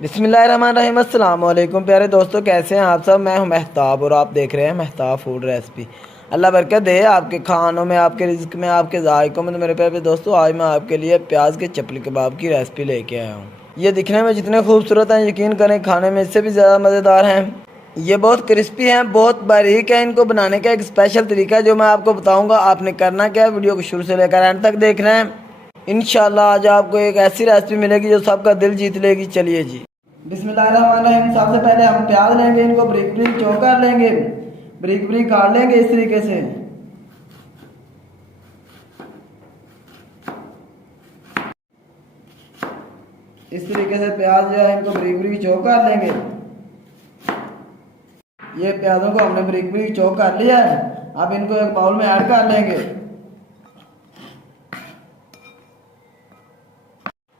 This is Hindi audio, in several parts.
बिस्मिल्लाहिर्रहमानिर्रहीम। अस्सलाम वालेकुम प्यारे दोस्तों, कैसे हैं आप सब। मैं हूं महताब और आप देख रहे हैं महताब फूड रेसिपी। अल्लाह बरकत दे आपके खानों में, आपके रिज़्क में, आपके जायकों में। तो मेरे प्यारे दोस्तों, आज मैं आपके लिए प्याज के चपली कबाब की रेसिपी लेके आया हूँ। ये दिखने में जितने खूबसूरत हैं, यकीन करें खाने में इससे भी ज़्यादा मज़ेदार हैं। ये बहुत क्रिस्पी हैं, बहुत बारीक है। इनको बनाने का एक स्पेशल तरीका है जो मैं आपको बताऊँगा। आपने करना क्या है, वीडियो को शुरू से लेकर एंड तक देखना है। इंशाल्लाह आज आपको एक ऐसी रेसिपी मिलेगी जो सबका दिल जीत लेगी। चलिए जी, बिस्मिल्लाहिर्रहमानिर्रहीम। सबसे पहले हम प्याज लेंगे, इनको ब्रिक ब्रिक चॉप कर लेंगे, ब्रिक ब्रिक काट लेंगे इस तरीके से। इस तरीके से प्याज जो है इनको ब्रिक ब्रिक चॉप कर लेंगे। ये प्याजों को हमने ब्रिक ब्रिक चॉप कर लिया है। अब इनको एक बाउल में ऐड कर लेंगे।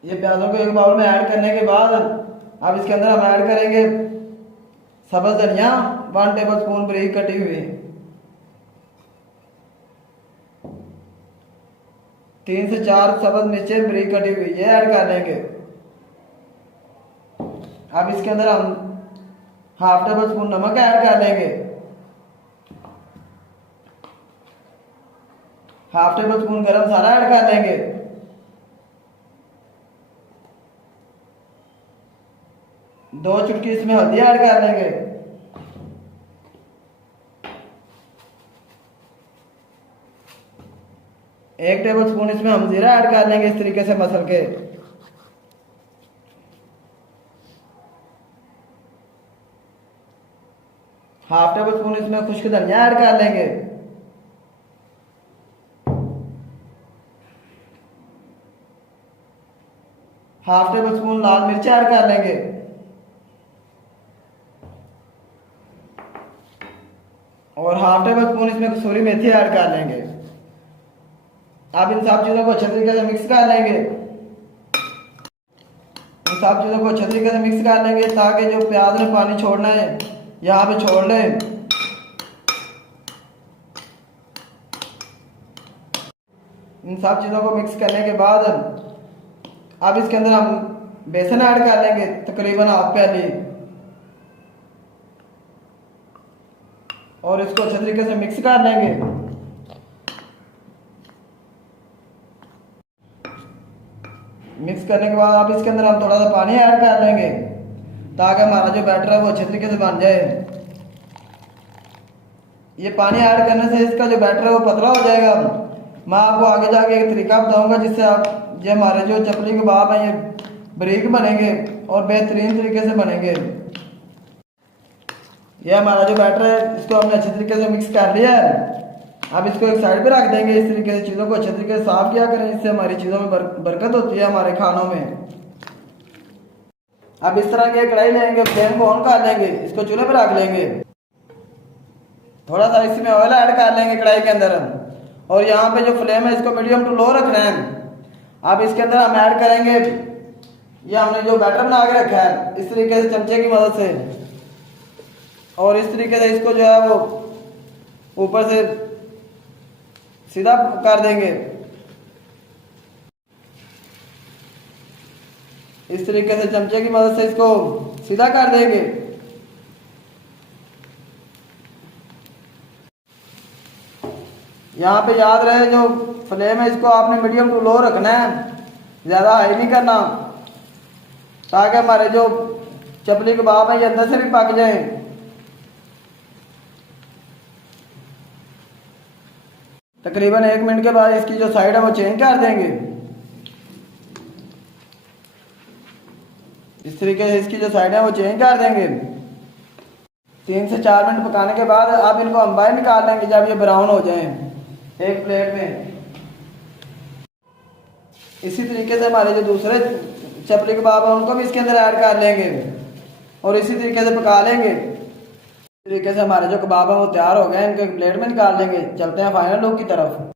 ये प्याजों को एक बाउल में ऐड करने के बाद अब इसके अंदर हम ऐड करेंगे सब्ज धनिया 1 टेबल स्पून बारीक कटी हुई, 3 से 4 सब्ज मिर्चें बारीक कटी हुई, ये ऐड कर लेंगे। अब इसके अंदर हम 1/2 टेबल स्पून नमक ऐड कर लेंगे, 1/2 टेबल स्पून गरम मसाला ऐड कर लेंगे, 2 चुटकी इसमें हल्दी ऐड कर लेंगे, 1 टेबल स्पून इसमें हम जीरा ऐड कर लेंगे इस तरीके से मसल के। 1/2 टेबल स्पून इसमें खुश्क धनिया ऐड कर लेंगे। हाफ टेबल स्पून लाल मिर्च ऐड कर लेंगे और 1/2 टेबल स्पून इसमें कसूरी मेथी ऐड कर लेंगे। अब इन सब चीज़ों को अच्छे तरीके से मिक्स कर लेंगे। इन सब चीज़ों को अच्छे तरीके से मिक्स कर लेंगे ताकि जो प्याज ने पानी छोड़ना है यहाँ पे छोड़ लें। इन सब चीज़ों को मिक्स करने के बाद अब इसके अंदर हम बेसन ऐड कर लेंगे तकरीबन 1/2 प्याली और इसको अच्छे तरीके से मिक्स कर लेंगे। मिक्स करने के बाद अब इसके अंदर हम थोड़ा सा पानी ऐड कर लेंगे ताकि हमारा जो बैटर है वो अच्छे तरीके से बन जाए। ये पानी ऐड करने से इसका जो बैटर है वो पतला हो जाएगा। मैं आपको आगे जाके एक तरीका बताऊंगा जिससे आप ये हमारे जो चपली कबाब हैं ये बारीक बनेंगे और बेहतरीन तरीके से बनेंगे। ये हमारा जो बैटर है इसको हमने अच्छे तरीके से मिक्स कर लिया है। अब इसको एक साइड पे रख देंगे। इस तरीके से चीज़ों को अच्छे तरीके से साफ किया करें, इससे हमारी चीज़ों में बरकत होती है हमारे खानों में। अब इस तरह की कढ़ाई लेंगे, फ्लेम को ऑन कर लेंगे, इसको चूल्हे पर रख लेंगे। थोड़ा सा इसमें ऑयल ऐड कर लेंगे कढ़ाई के अंदर और यहाँ पे जो फ्लेम है इसको मीडियम टू लो रखना है। अब इसके अंदर हम ऐड करेंगे ये हमने जो बैटर बना के रखा है इस तरीके से चमचे की मदद से और इस तरीके से इसको जो है वो ऊपर से सीधा कर देंगे। इस तरीके से चमचे की मदद से इसको सीधा कर देंगे। यहाँ पे याद रहे जो फ्लेम है इसको आपने मीडियम टू लो रखना है, ज़्यादा हाई नहीं करना ताकि हमारे जो चपली कबाब है ये अंदर से भी पक जाए। तकरीबन 1 मिनट के बाद इसकी जो साइड है वो चेंज कर देंगे। इस तरीके से इसकी जो साइड है वो चेंज कर देंगे। 3 से 4 मिनट पकाने के बाद अब इनको हम बाहर निकाल लेंगे जब ये ब्राउन हो जाए एक प्लेट में। इसी तरीके से हमारे जो दूसरे चपली कबाब है उनको भी इसके अंदर ऐड कर लेंगे और इसी तरीके से पका लेंगे। इस तरीके से हमारे जो कबाब है वो तैयार हो गए, इनको एक प्लेट में निकाल लेंगे। चलते हैं फाइनल लुक की तरफ।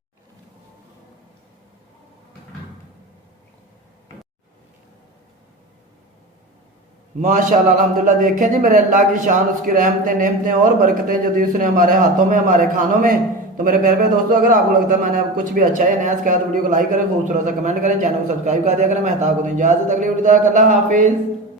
माशाल्लाह अल्हम्दुलिल्लाह, देखें जी मेरे अल्लाह की शान, उसकी रहमतें नेमतें और बरकतें जो दी उसने हमारे हाथों में हमारे खानों में। तो मेरे प्यारे दोस्तों, अगर आपको लगता है मैंने अब कुछ भी अच्छा है नया सिखाया तो वीडियो को लाइक करें, खूबसूरत सा कमेंट करें, चैनल को सब्सक्राइब कर दिया करें। मैं को इजाज़त, अगली वीडियो, अल्लाह हाफिज़।